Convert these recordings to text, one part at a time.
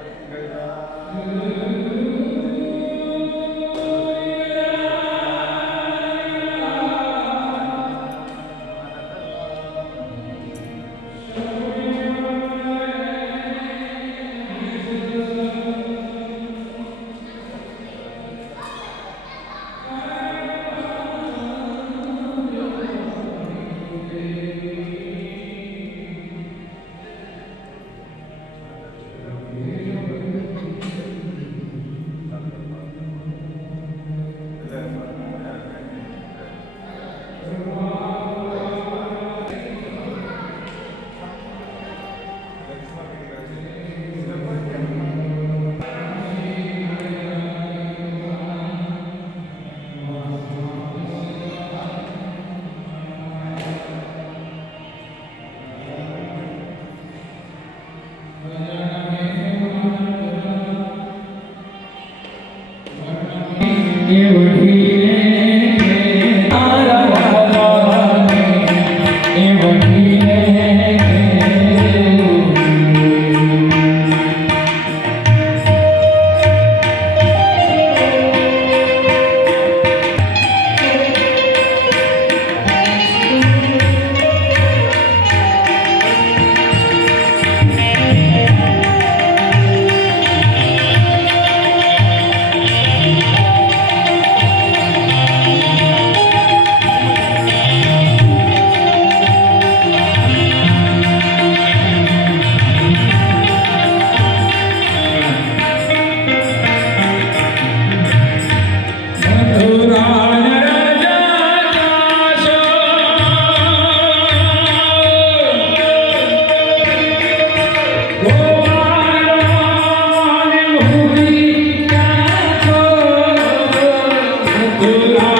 Amen. Good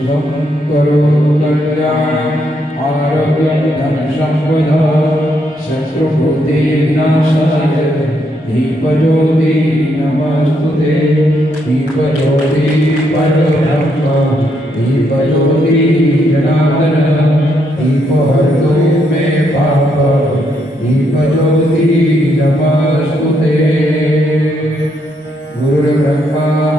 Shubham કરો કલ્યાણ આરોગ્યમ ધન સંપદ શત્રુભૂતિ વિનાશાય દીપજ્યોતિ નમસ્તુતે દીપજ્યોતિ પરબ્રહ્મ દીપજ્યોતિ જનાર્દન દીપહર્તો મે પાપ દીપજ્યોતિ નમસ્તુતે ગુરુર્બ્રહ્મા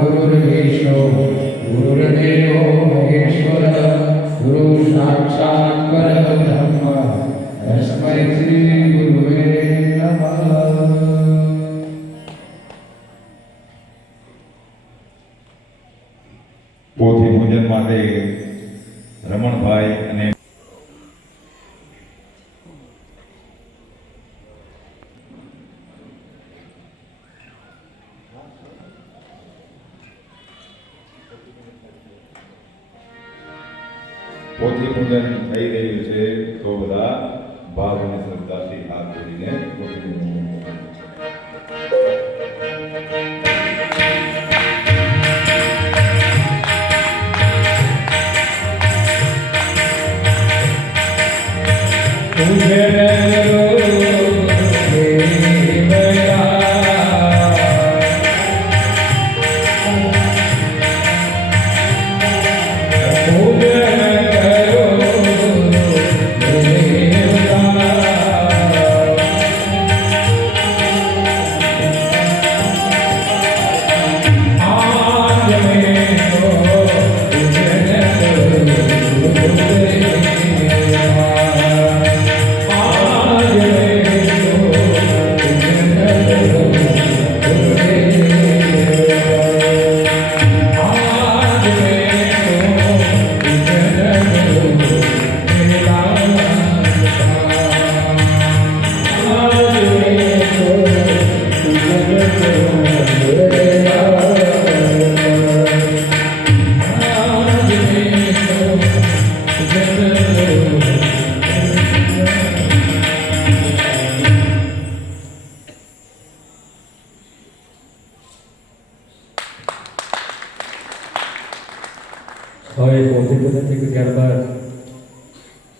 હવે પોતે પદ્ધતિ ત્યારબાદ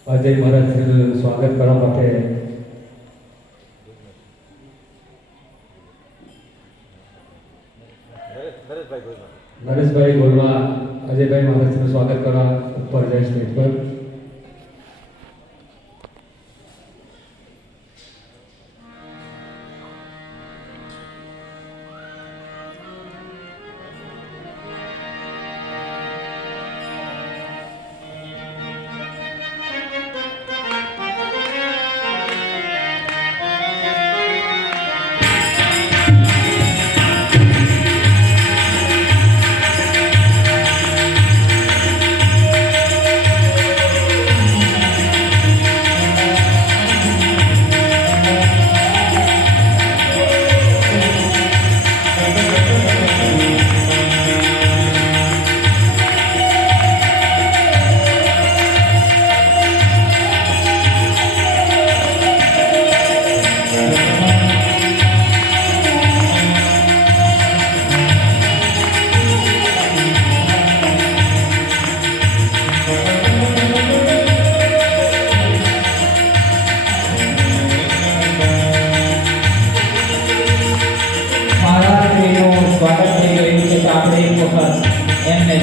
અજય મહારાજનું સ્વાગત કરવા માટે નરેશભાઈ બોલવા. અજયભાઈ મહારાજનું સ્વાગત કરવા ઉપર જાય સ્ટેજ પર.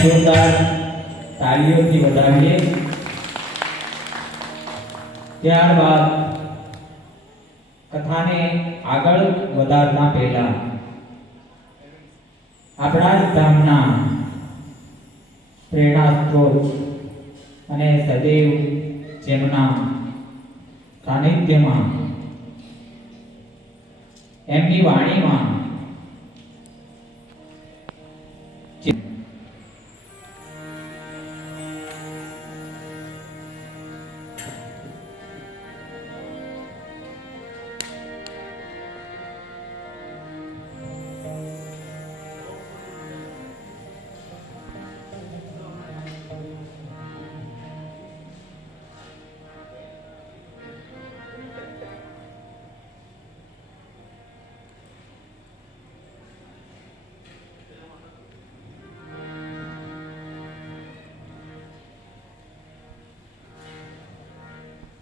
જોરદાર તાળીઓથી વધાવીએ. ત્યારબાદ કથાને આગળ વધારતા પહેલા આપણા જ ધામના પ્રેરણા સ્ત્રોત અને સદૈવ જેમના સાનિધ્યમાં એમની વાણીમાં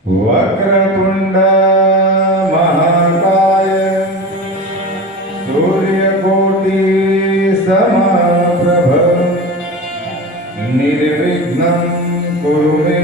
વક્રતુંડ મહાકાય. સૂર્યકોટિ સમપ્રભ. નિર્વિઘ્नं કુરુ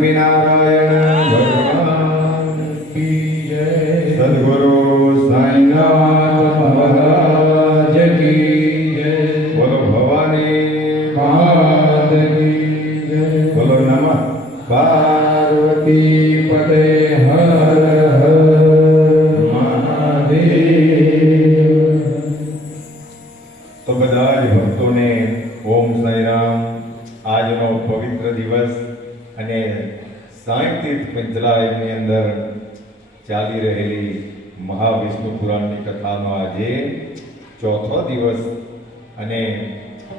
નમઃ. અને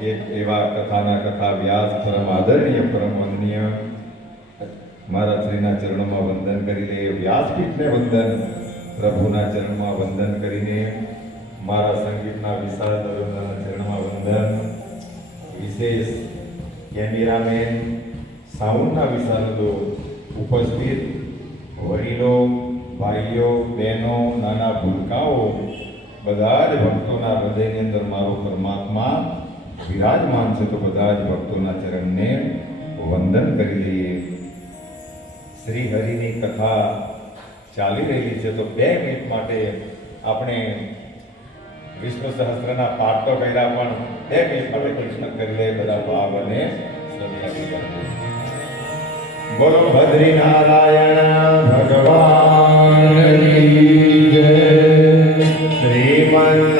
એક એવા કથાના કથા વ્યાસ પરમ આદરણીય, પરમ વંદનીય. મારા શ્રીના ચરણોમાં વંદન કરી લે, વ્યાસપીઠને વંદન, પ્રભુના ચરણમાં વંદન કરીને મારા સંગીતના વિશાળ દરબારના ચરણમાં વંદન. વિશેષ કેમેરામેન, સાઉન્ડના વિશારદો ઉપસ્થિત વડીલો, ભાઈઓ, બહેનો, નાના ભૂલકાઓ બધા જ ભક્તોના હૃદયની અંદર મારો પરમાત્મા વિરાજમાન છે, તો બધા જ ભક્તોના ચરણને વંદન કરી લઈએ શ્રી હરિની કથા ચાલી રહેલી છે, તો બે મિનિટ માટે આપણે વિષ્ણુ સહસ્ત્રના પાઠ તો કર્યા, પણ બે મિનિટ માટે કૃષ્ણ કરી લે બધા ભાવ અને. બોલો, ભદ્રી નારાયણ ભગવાન श्रीमन्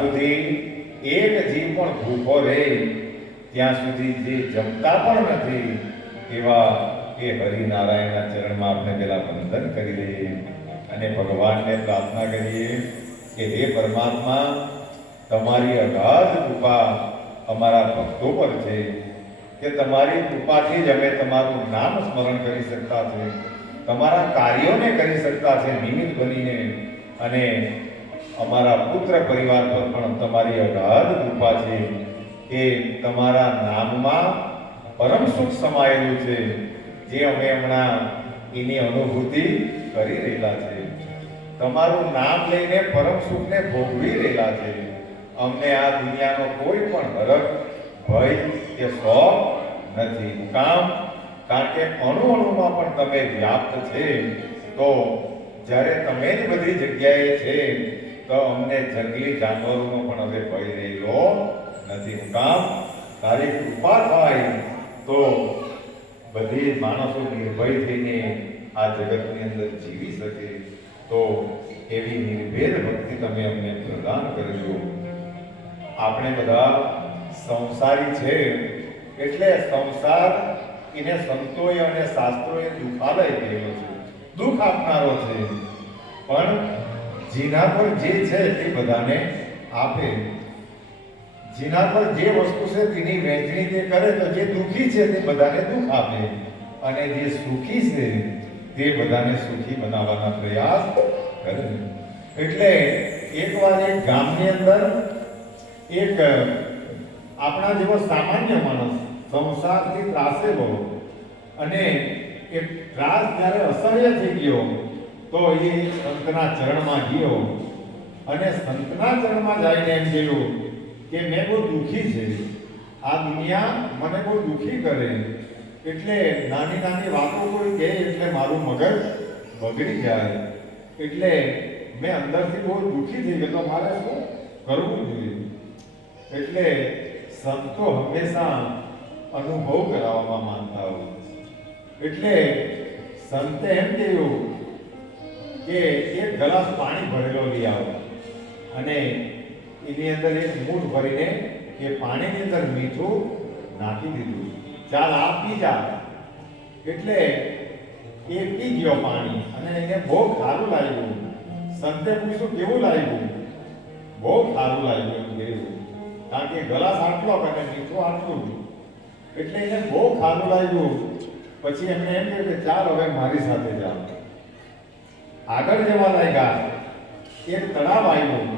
સુધી એક જીવ પણ ભૂખો રહે, ત્યાં સુધી જે જમતા પણ નથી, એવા એ હરિનારાયણના ચરણમાં આપણે પેલા વંદન કરી લઈએ અને ભગવાનને પ્રાર્થના કરીએ કે હે પરમાત્મા, તમારી અગાધ કૃપા અમારા ભક્તો પર છે, કે તમારી કૃપાથી જ અમે તમારું નામ સ્મરણ કરી શકતા છે, તમારા કાર્યોને કરી શકતા છે, નિમિત્ત બનીને અને અમારા પુત્ર પરિવાર પર પણ તમારી અગાધ કૃપા છે કે તમારા નામમાં પરમ સુખ સમાયેલું છે, જે અમે હમણાં એની અનુભૂતિ કરી રહેલા છે. તમારું નામ લઈને પરમ સુખને ભોગવી રહેલા છે. અમને આ દુનિયાનો કોઈ પણ હરખ, ભય કે શોખ નથી. કામ, કારણ કે અણુ અણુમાં પણ તમે વ્યાપ્ત છે. તો જ્યારે તમે જ બધી જગ્યાએ છે તો અમને જંગલી જાનવરોનો પણ હવે ભય રહેલો નથી. કામ તારી કૃપા થાય તો બધી માણસો નિર્ભય થઈને આ જગતની અંદર જીવી શકે. તો એવી નિર્ભેદ ભક્તિ તમે અમને પ્રદાન કરજો. આપણે બધા સંસારી છે એટલે સંસાર એને સંતોએ અને શાસ્ત્રોએ દુખાલય કહેલો છે. દુઃખ આપનારો છે. પણ જેના પર જે છે તે બધાને આપે. જેના પર જે વસ્તુ છે તેની વહેંચણી તે કરે તો જે દુઃખી છે તે બધાને દુઃખ આપે. અને જે સુખી છે તે બધાને સુખી બનાવવાના પ્રયાસ કરે. એટલે એકવાર એક ગામની અંદર એક આપણા જેવો સામાન્ય માણસ સંસારથી ત્રાસેલો અને એ ત્રાસ જ્યારે અસહ્ય થઈ ગયો તો એ સંતના ચરણમાં ગયો અને સંતના ચરણમાં જઈને એમ કહ્યું કે મેં બહુ દુઃખી છે. આ દુનિયા મને બહુ દુઃખી કરે. એટલે નાની નાની વાતો કોઈ કહે એટલે મારું મગજ બગડી જાય. એટલે મેં અંદરથી બહુ દુઃખી થઈ ગયો. તો મારે શું કરવું જોઈએ? એટલે સંતો હંમેશા અનુભવ કરાવવામાં માનતા હોય એટલે સંતે એમ કહ્યું કે એક ગ્લાસ પાણી ભરેલો લઈ આવો. અને એની અંદર એક મૂઠ ભરીને એ પાણીની અંદર મીઠું નાખી દીધું. ચાલ, આ પી જા. એટલે એ પી ગયો પાણી અને એને બહુ સારું લાગ્યું. સંતે પૂછ્યું, કેવું લાગ્યું? બહુ સારું લાગ્યું એમ કારણ કે ગલાસ આટલો અને મીઠું આટલું એટલે એને બહુ સારું લાગ્યું. પછી એમને એમ કહ્યું કે, ચાલ, હવે મારી સાથે જાઓ આગળ જવા લાગ્યા. એક તળાવ આવ્યું.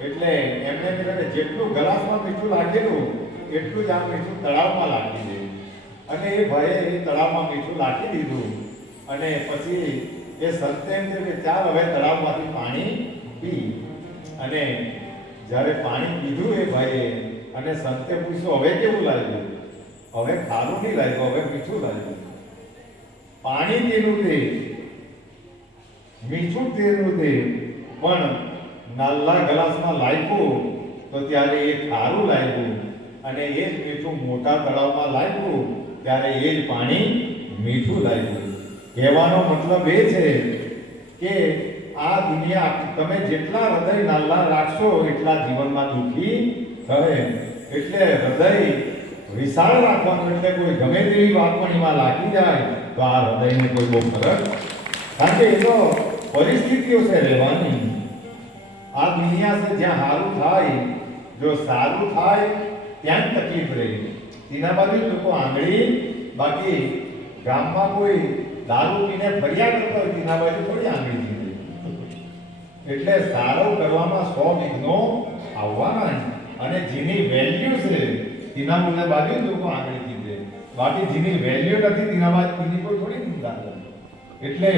એટલે એમને કીધું કે જેટલું ગ્લાસમાં મીઠું લાગેલું, એટલું જ આ મીઠું તળાવમાં લાગી દે અને એ ભાઈએ એ તળાવમાં મીઠું લાગી દીધું. અને પછી એ સંતે એમ કે ચાલ હવે તળાવમાંથી પાણી પી. અને જ્યારે પાણી પીધું એ ભાઈએ અને સંતે પૂછ્યું, હવે કેવું લાગ્યું? હવે ખારું નહીં લાગ્યું, હવે મીઠું લાગ્યું. પાણી પીધું તે મીઠું તેનું તે પણ નાલ્લા ગ્લાસમાં લાગ્યું તો ત્યારે એ ખારું લાગ્યું અને એ જ મીઠું મોટા તળાવમાં લાગ્યું ત્યારે એ જ પાણી મીઠું લાગ્યું કહેવાનો મતલબ એ છે કે આ દુનિયા તમે જેટલા હૃદય નાલ્લા રાખશો, એટલા જીવનમાં દુઃખી થશે. એટલે હૃદય વિશાળ રાખવાનું એટલે કોઈ ગમે તેવી વાત પણ એમાં લાગી જાય, તો આ હૃદયને કોઈ બહુ ફરક કારણ કે એ તો પરિસ્થિતિઓ છે રહેવાની. આ દુનિયા છે જ્યાં સારું થાય, જો સારું થાય, ત્યાં જ તકલીફ રહે. તેના બાજુ લોકો આંગળી, બાકી ગામમાં કોઈ દારૂ પીને ફરિયાદ કરતો હોય, તેના બાજુ થોડી આંગળી જીવે એટલે સારો કરવામાં સો વિઘ્નો આવવાના. અને જેની વેલ્યુ છે, તેના મુજબ બાજુ લોકો આંગળી જીવે બાકી જેની વેલ્યુ નથી, તેના બાજુ તેની કોઈ થોડી નિંદા એટલે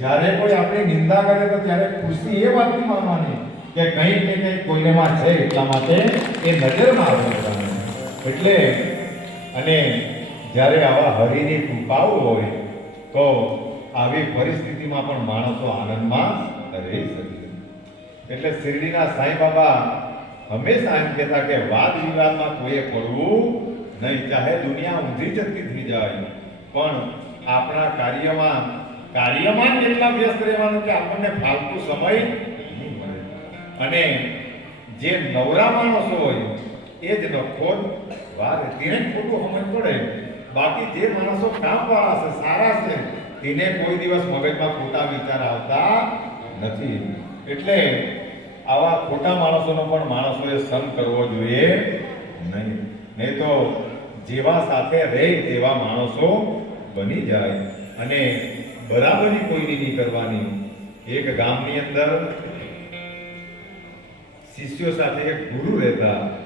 જ્યારે કોઈ આપણી નિંદા કરે તો ત્યારે ખુશી એ વાતની માનવાની કે કંઈક ને કંઈક કોઈનેમાં છે એટલા માટે એ નજરમાં આવે. એટલે અને જ્યારે આવા હરિની કૃપાઓ હોય તો આવી પરિસ્થિતિમાં પણ માણસો આનંદમાં રહી શકે એટલે શિરડીના સાંઈ બાબા હંમેશા એમ કહેતા કે વાદ વિવાદમાં કોઈએ પડવું નહીં, ચાહે દુનિયા ઊંધી જતી થઈ જાય પણ આપણા કાર્યમાં કાર્યમાં એટલા વ્યસ્ત રહેવાનું કે આપણને ફાલતુ સમય અને જે નવરા માણસો હોય, એ જ નખો વાર તેને ખોટું સમજ પડે. બાકી જે માણસો કામવાળા છે, સારા છે, તેને કોઈ દિવસ મગજમાં ખોટા વિચાર આવતા નથી. એટલે આવા ખોટા માણસોનો પણ માણસોએ સંગ કરવો જોઈએ નહીં. નહીં તો જેવા સાથે રહે તેવા માણસો બની જાય. અને બરાબરી કોઈની નહીં કરવાની. એક ગામની અંદર શિષ્યો સાથે એક ગુરુ રહેતા.